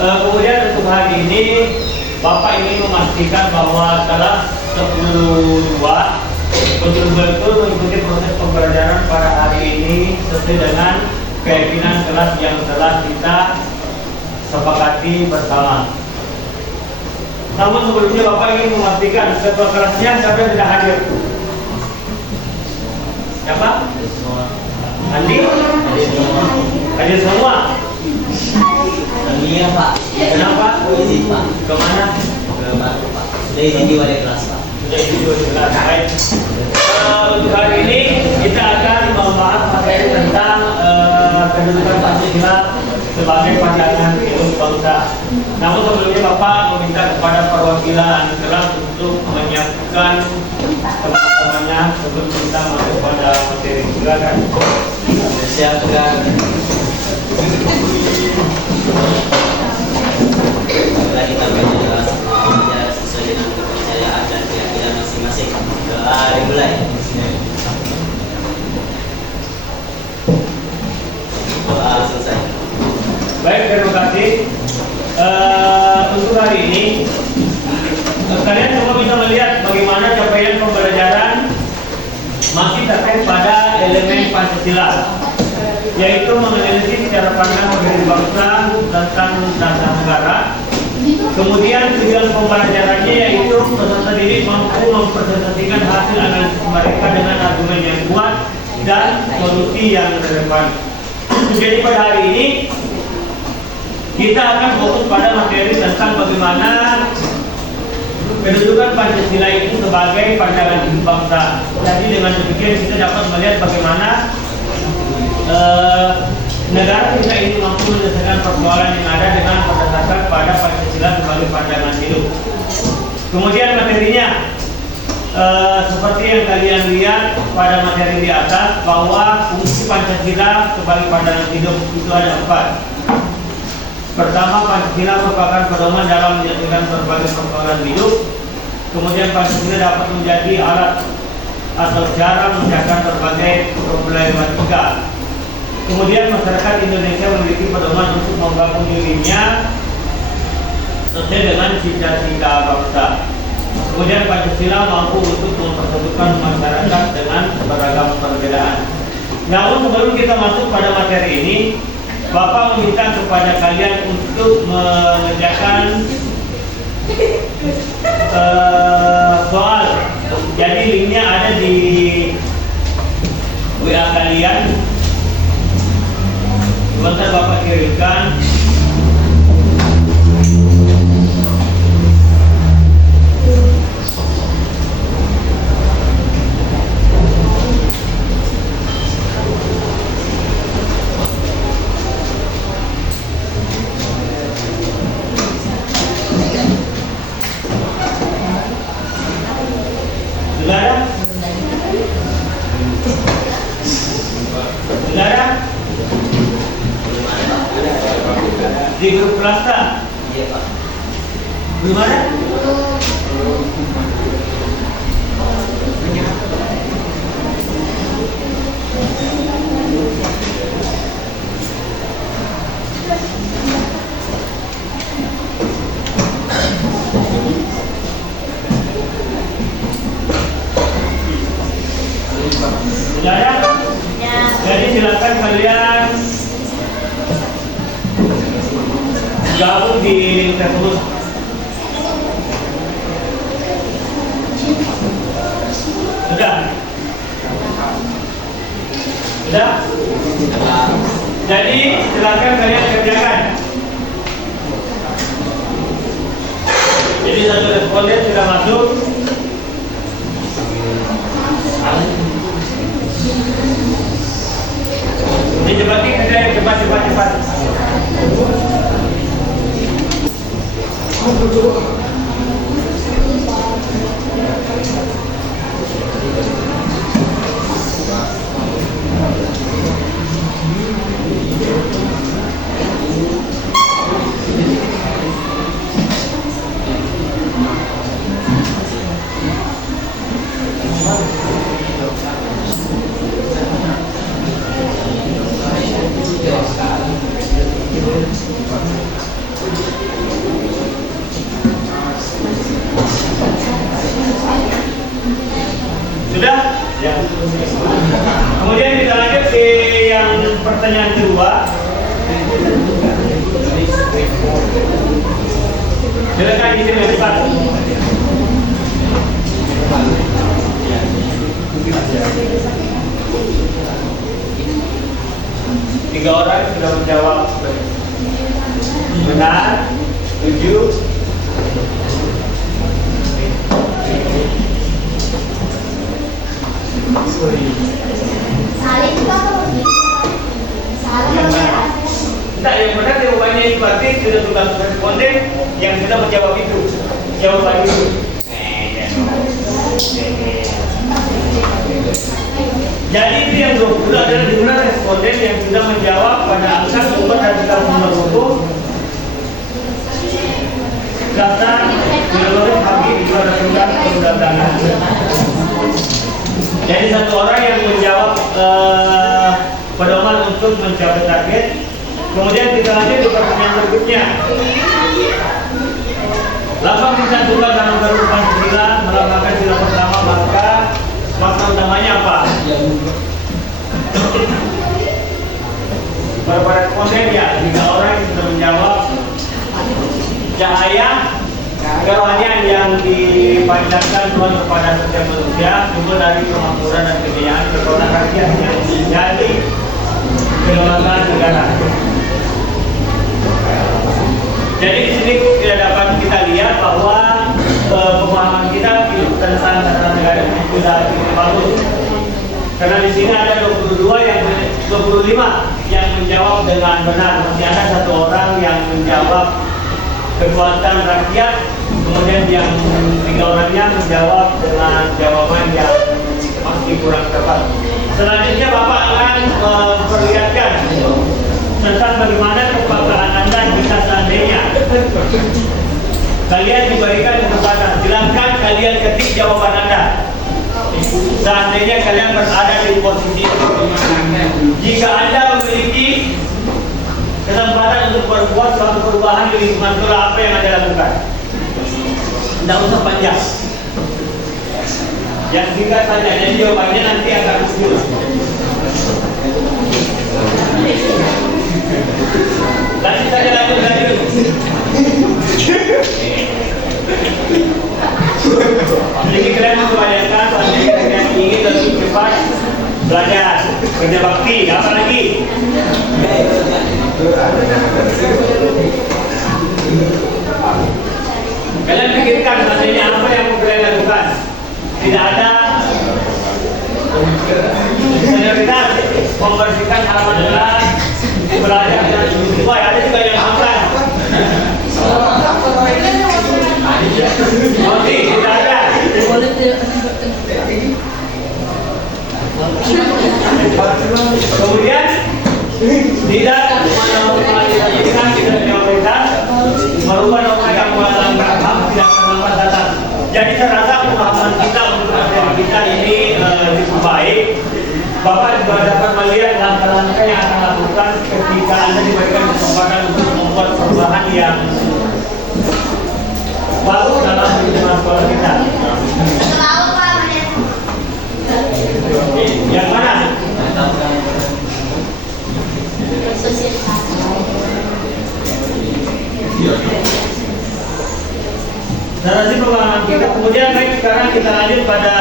Kemudian untuk hari ini Bapak ingin memastikan bahwa kelas 10.2 betul-betul mengikuti proses pembelajaran pada hari ini sesuai dengan keyakinan kelas yang telah kita sepakati bersama. Namun sebelumnya Bapak ingin memastikan ketua kelasnya siapa yang tidak hadir? Siapa? Andi? Hadir semua? Iya Pak. Kenapa? Izin Pak. Kemana? Ke Batu Pak. Sudah izin di wali kelas Pak. Baik. Untuk hari ini kita akan membahas materi tentang kedudukan Pancasila sebagai pandangan hidup bangsa. Namun sebelumnya Bapak meminta kepada perwakilan kelas untuk menyiapkan teman-temannya sebelum kita masuk pada materi. Silakan. Siapkan. Mari kita berjelas sesuai dengan kepercayaan dan keyakinan masing-masing. Doa dimulai. Doa selesai. Baik, terima kasih. Untuk hari ini kalian semua bisa melihat bagaimana capaian pembelajaran masih terkait pada elemen Pancasila, yaitu menganalisis secara pandang bagi bangsa tentang dasar negara. Kemudian tujuan pembelajarannya yaitu peserta didik mampu mempresentasikan hasil analisis mereka dengan argumen yang kuat dan solusi yang relevan. Jadi pada hari ini kita akan fokus pada materi tentang bagaimana kedudukan Pancasila itu sebagai pandangan hidup bangsa. Jadi dengan demikian kita dapat melihat bagaimana negara kita ini mampu menyelesaikan persoalan yang ada dengan berdasarkan pada Pancasila sebagai pandangan hidup. Kemudian materinya seperti yang kalian lihat pada materi di atas, bahwa fungsi Pancasila sebagai pandangan hidup itu ada 4. Pertama, Pancasila merupakan pedoman dalam menyelesaikan berbagai persoalan hidup. Kemudian Pancasila dapat menjadi alat atau cara memecahkan berbagai problematika. Kemudian masyarakat Indonesia memiliki pedoman untuk membangun dirinya sesuai dengan cita-cita bangsa. Kemudian Pancasila mampu untuk mempersatukan masyarakat dengan beragam perbedaan. Namun sebelum kita masuk pada materi ini, Bapak meminta kepada kalian untuk mengerjakan soal. Jadi linknya ada di WA kalian. Sebentar Bapak kirimkan. Di grup kelas kan? Iya Pak. Gimana? Sudah ya? Jadi silakan kalian gabung di link tersebut. Sudah? Sudah? Jadi silakan kalian kerjakan. Jadi satu responden sudah masuk. Ini cepat kerjain, cepat. Kemudian kita lanjut ke yang pertanyaan kedua. Silakan isi dengan cepat. Tiga orang sudah menjawab benar, 7. Salin pa to. Salin pa. Tidak, yang benar jawabannya itu berarti sudah tugas responden yang sudah menjawab itu. Jawaban itu. Jadi itu yang 20 adalah jumlah responden yang sudah menjawab pada angka sumber dan daftar nomor hukum daftar menurut bagi undang-undang perundangan. Jadi satu orang yang menjawab pedoman untuk mencapai target. Kemudian kita lanjut ke pertanyaan berikutnya. Lambang kita tunggal dalam bentuk Pancasila melambangkan sila pertama, maka makna utamanya apa? Beberapa responden ya, 3 orang yang sudah menjawab. Cahaya kerohanian yang dipanjatkan Tuhan kepada setiap manusia sumber dari kemakmuran dan kejayaan keponakan yang menjadi kedaulatan negara. Jadi di sini tidak dapat kita lihat bahwa pemahaman kita tentang tata negara ini sudah cukup bagus. Karena di sini ada 25 yang menjawab dengan benar. Masih ada 1 orang yang menjawab kekuatan rakyat. Kemudian yang 3 orangnya menjawab dengan jawaban yang masih kurang tepat. Selanjutnya Bapak akan memperlihatkan tentang bagaimana kepekaan Anda jika seandainya kalian diberikan kesempatan. Silakan kalian ketik jawaban Anda. Seandainya kalian berada di posisi itu, jika Anda memiliki kesempatan untuk berbuat suatu perubahan di lingkungan sekolah, apa yang Anda lakukan? Tidak usah panjang. Yang singkat saja, jadi jawabannya nanti akan muncul. Lanjut saja, lanjut. Jadi kalian membayangkan seandainya kalian ingin lebih cepat belajar, kerja bakti, apa lagi? Kalian pikirkan seandainya apa yang mau kalian lakukan. Tidak ada senioritas, membersihkan halaman kelas, belajar dan semua. Ada juga yang makan. Oke, tidak ada. Kemudian tidak memperhatikan kita prioritas, merubah orang yang melanggar HAM tidak terlambat datang. Jadi saya rasa pemahaman kita untuk materi kita ini cukup baik. Bapak juga dapat melihat langkah-langkah yang akan lakukan ketika Anda diberikan kesempatan untuk membuat perubahan yang baru dalam lingkungan sekolah kita. Yang mana? Narasi pemahaman kita. Kemudian baik, sekarang kita lanjut pada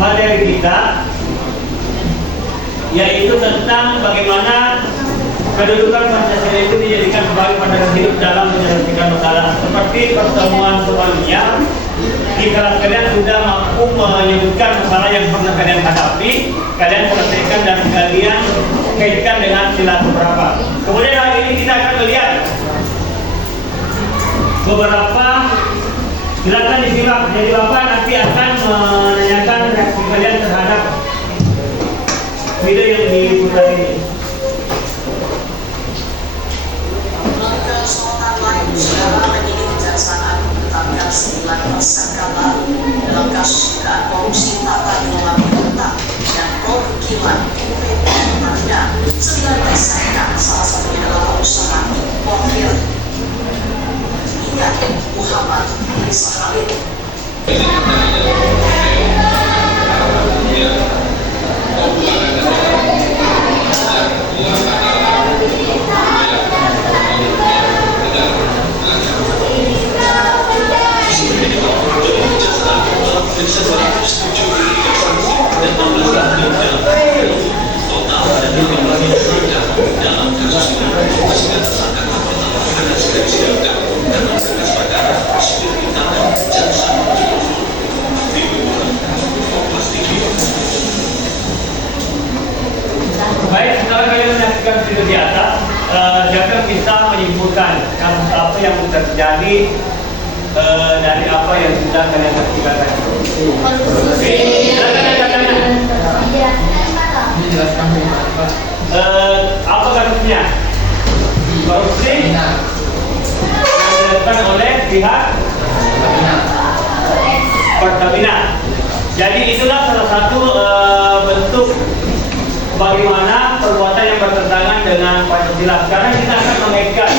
materi kita, yaitu tentang bagaimana kedudukan Pancasila itu dijadikan sebagai pandangan hidup dalam menyelesaikan masalah. Seperti pertemuan sebelumnya, di kelas kalian sudah mampu menyebutkan masalah yang pernah kalian hadapi, kalian selesaikan dan kalian kaitkan dengan sila keberapa. Kemudian hari ini kita akan melihat beberapa, silakan disimak. Jadi Bapak nanti akan menanyakan reaksi kalian terhadap video yang diputar ini. Sultan lain saudara penyidik Kejaksaan Agung menetapkan 9 tersangka baru dalam kasus dugaan korupsi tata kelola pemerintahan dan perwakilan UPT Marga. 9 tersangka, salah satunya adalah pengusaha Wakil Muhammad Isa Khalid. terjadi dari apa yang sudah kalian saksikan tadi? Silakan yang tanya. Apa kasusnya? Korupsi yang dilakukan oleh pihak Pertamina. Jadi itulah salah satu bentuk bagaimana perbuatan yang bertentangan dengan Pancasila. Sekarang kita akan mengaitkan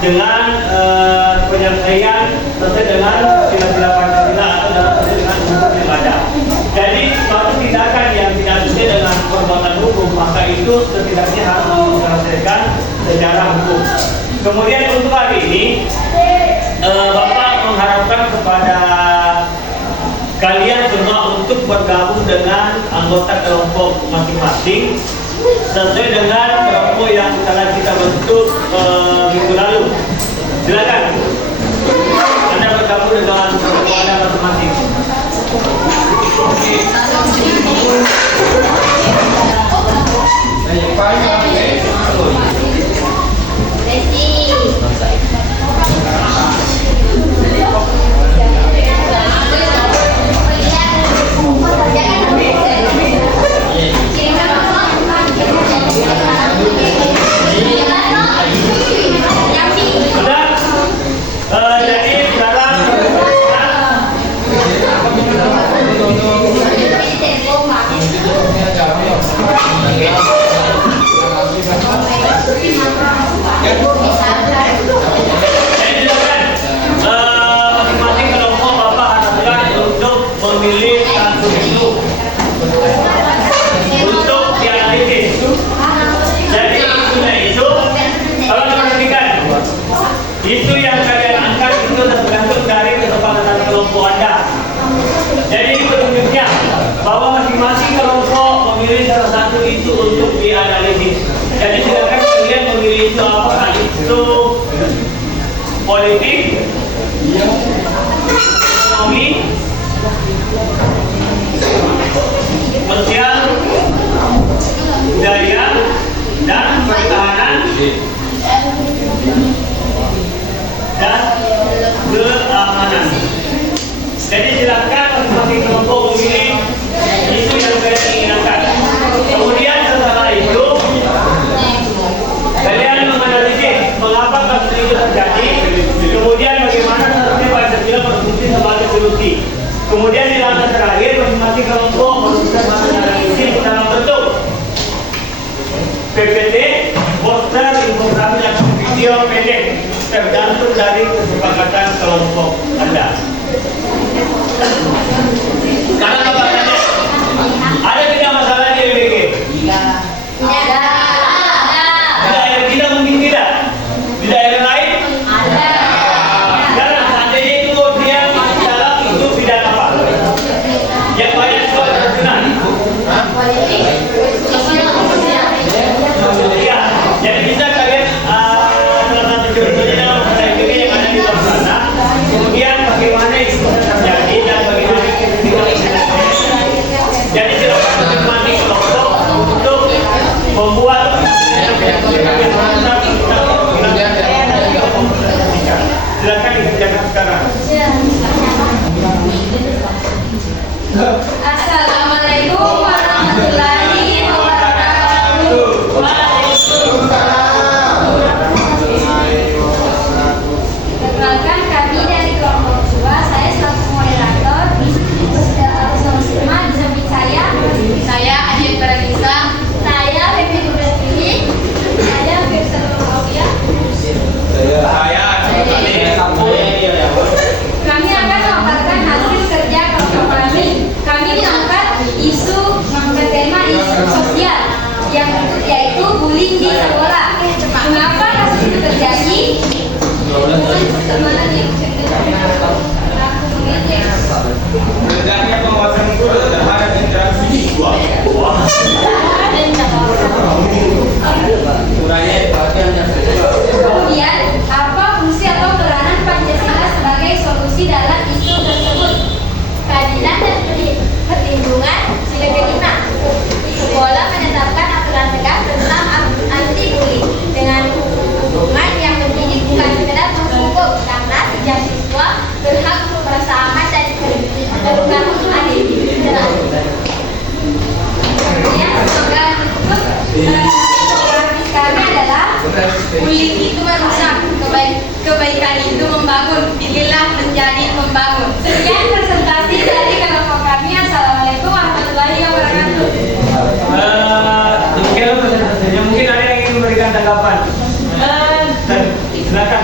dengan penyelesaian sesuai dengan sila-sila Pancasila atau dalam sesuai dengan hukum yang ada. Jadi suatu tindakan yang tidak sesuai dengan perbuatan hukum, maka itu setidaknya harus diselesaikan secara hukum. Kemudian untuk hari ini, Bapak mengharapkan kepada kalian semua untuk bergabung dengan anggota kelompok masing-masing sesuai dengan kelompok yang telah kita bentuk minggu lalu. Silakan Anda bergabung dengan kelompok Anda masing-masing. Jadi sekarang masing-masing kelompok Bapak harapkan untuk memilih satu isu untuk dianalisis. Jadi isunya itu, kalau diperhatikan, isu yang kalian angkat itu tergantung dari kesepakatan kelompok Anda. Jadi petunjuknya bahwa masing-masing kelompok memilih salah satu isu untuk dianalisis. Jadi silakan kalian memilih isu apa, isu politik, ekonomi, sosial, budaya, dan pertahanan, dan keamanan. Jadi silakan masing-masing kelompok memilih isu yang kalian inginkan. Kemudian setelah itu kalian menganalisis mengapa kasus itu terjadi, kemudian bagaimana seharusnya Pancasila berfungsi sebagai solusi. Kemudian di langkah terakhir masing-masing kelompok merumuskan analisis dalam bentuk PPT, poster, infografi, dan video pendek tergantung dari kesepakatan kelompok Anda. Karena apa tanya? Ada tidak masalah di LBG? Tidak. Di daerah kita mungkin tidak. Di daerah lain? Ada. Karena seandainya itu dia masih dalam itu bidang apa? Yang banyak soal tradisional. Iya. Jadi bisa kalian salah satu contohnya dalam masalah LBG yang ada di luar sana. Kemudian bagaimana itu terjadi dan bagaimana itu dilaksanakan. Jadi silakan masing-masing kelompok untuk membuat silakan dikerjakan sekarang. Assalamualaikum warahmatullahi wabarakatuh. Perkenalkan, kami dari kelompok 2. Saya selaku moderator. Semua di samping saya Adit Baranisa, saya Febi Nurhayati, saya Firsa Nurhayati. Kami akan memaparkan hasil kerja kelompok kami. Kami mengangkat isu tema isu sosial yang yaitu bullying di sekolah. Mengapa kasus itu terjadi? Tegaknya pengawasan itu terhadap interaksi siswa. Kemudian, apa fungsi atau peranan Pancasila sebagai solusi dalam isu tersebut? Keadilan dan perlindungan. Sila kelima, sekolah menetapkan aturan tegas tentang anti bullying dengan hukuman yang mendidik bukan sekedar menghukum, tanggapan? Dan silakan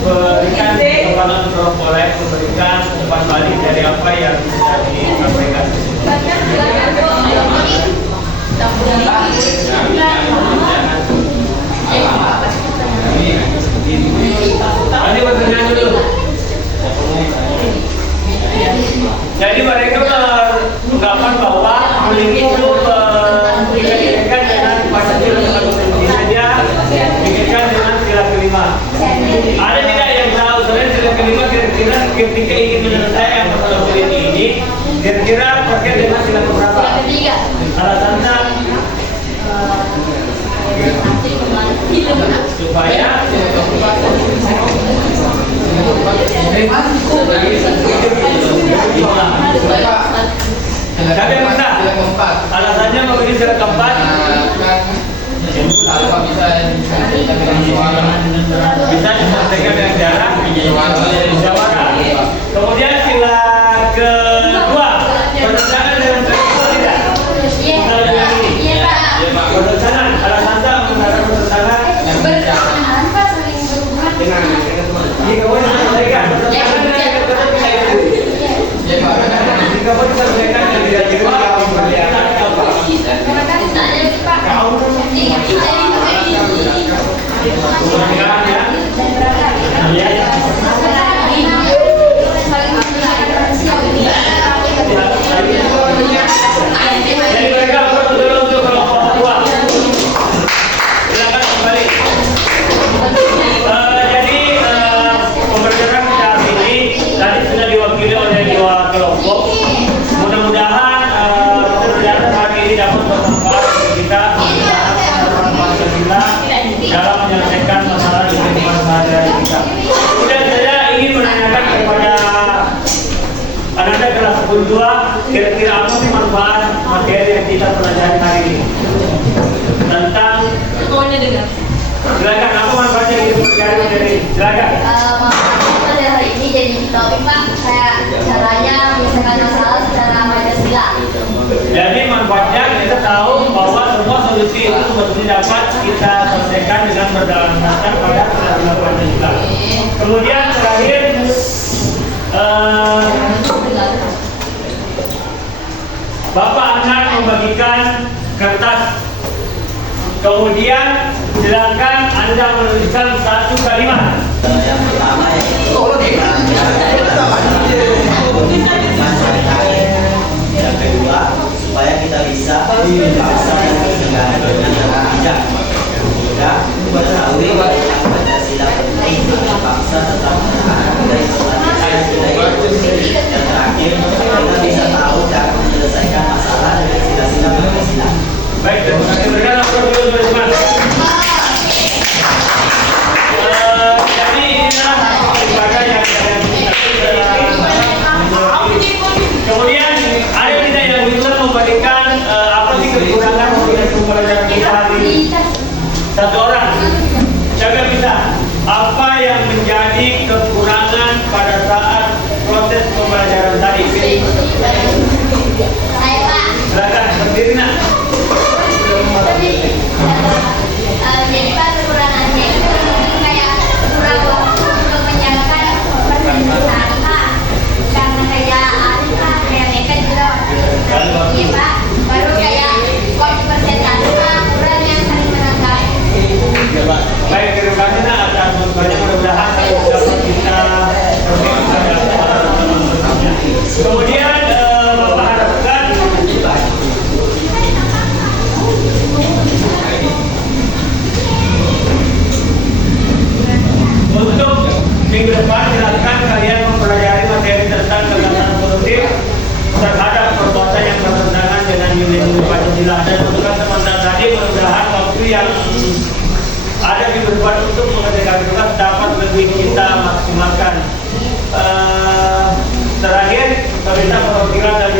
berikan kepada oleh memberikan umpan balik dari apa yang sudah disampaikan. Tadi bertanya dulu. Jadi mereka mengungkapkan bahwa bullying itu dikaitkan dengan Pancasila dikaitkan dengan sila kelima. Ada tidak yang tahu sebenarnya sila kelima kira-kira ketika ingin menyelesaikan masalah bullying ini kira-kira terkait dengan sila keberapa? Alasannya supaya Siapa yang minta? Alasannya memilih sila keempat. Bisa diselesaikan dengan cara musyawarah. Kemudian sila kedua bertentangan dengan prinsip tidak? Bertentangan. Alasannya mengatakan bertentangan. Bertentangan Pak, saling berhubungan. Jika boleh diselesaikan. Bertentangan dengan kata tidak itu. Jika boleh diselesaikan dan tidak dirugikan apa? Jadi mereka betul untuk kelompok kedua. Silakan kembali. Jadi pembelajaran kita ini tadi sudah diwakili oleh dua kelompok. Mudah-mudahan pembelajaran hari ini dapat bermanfaat bagi kita dalam menyelesaikan masalah di kehidupan sehari-hari kita. Kemudian saya ingin menanyakan kepada anak-anak kelas 10 kira-kira apa sih manfaat materi yang kita pelajari hari ini tentang silakan apa manfaatnya yang kita pelajari materi ini? Silakan. Manfaatnya hari ini jadi topik Pak, kayak caranya menyelesaikan masalah secara Pancasila. Jadi manfaatnya kita tahu bahwa semua solusi itu sebetulnya dapat kita selesaikan dengan berdasarkan pada aturan Pancasila. Kemudian terakhir Bapak akan membagikan kertas. Kemudian silakan Anda menuliskan satu kalimat. Yang pertama yang kedua supaya kita bisa negara dengan bijak. Ketiga, mengetahui yang Pancasila penting bagi bangsa tetap menahan dari Pancasila itu. Dan terakhir, kita bisa tahu cara menyelesaikan masalah dengan sila-sila Pancasila. Baik, terima kasih. Berikan aplaus dulu teman-teman. Jadi inilah hasil ibadah yang kemudian ada tidak yang bisa memberikan apa sih kekurangan dari pembelajaran kita hari ini? Satu orang. Siapa bisa? Apa yang menjadi kekurangan pada saat proses pembelajaran tadi? Saya Pak. Silakan berdiri nak. Jadi Pak, kekurangannya itu kayak kurang waktu untuk menjalankan persenjataan Pak. Karena kayak kayak mereka juga waktu Pak. Baru kayak kok persenjataan Pak kurang yang saling menanggapi. Baik, terima kasih nak atas banyak mudah-mudahan dapat kita kemudian Bapak harapkan untuk minggu depan silakan kalian mempelajari materi tentang kegagalan produktif terhadap perbuatan yang bertentangan dengan nilai-nilai Pancasila. Dan untuk teman-teman tadi mudah-mudahan waktu yang ada minggu depan untuk mengerjakan tugas dapat lebih kita maksimalkan. Terakhir, pemerintah perwakilan dari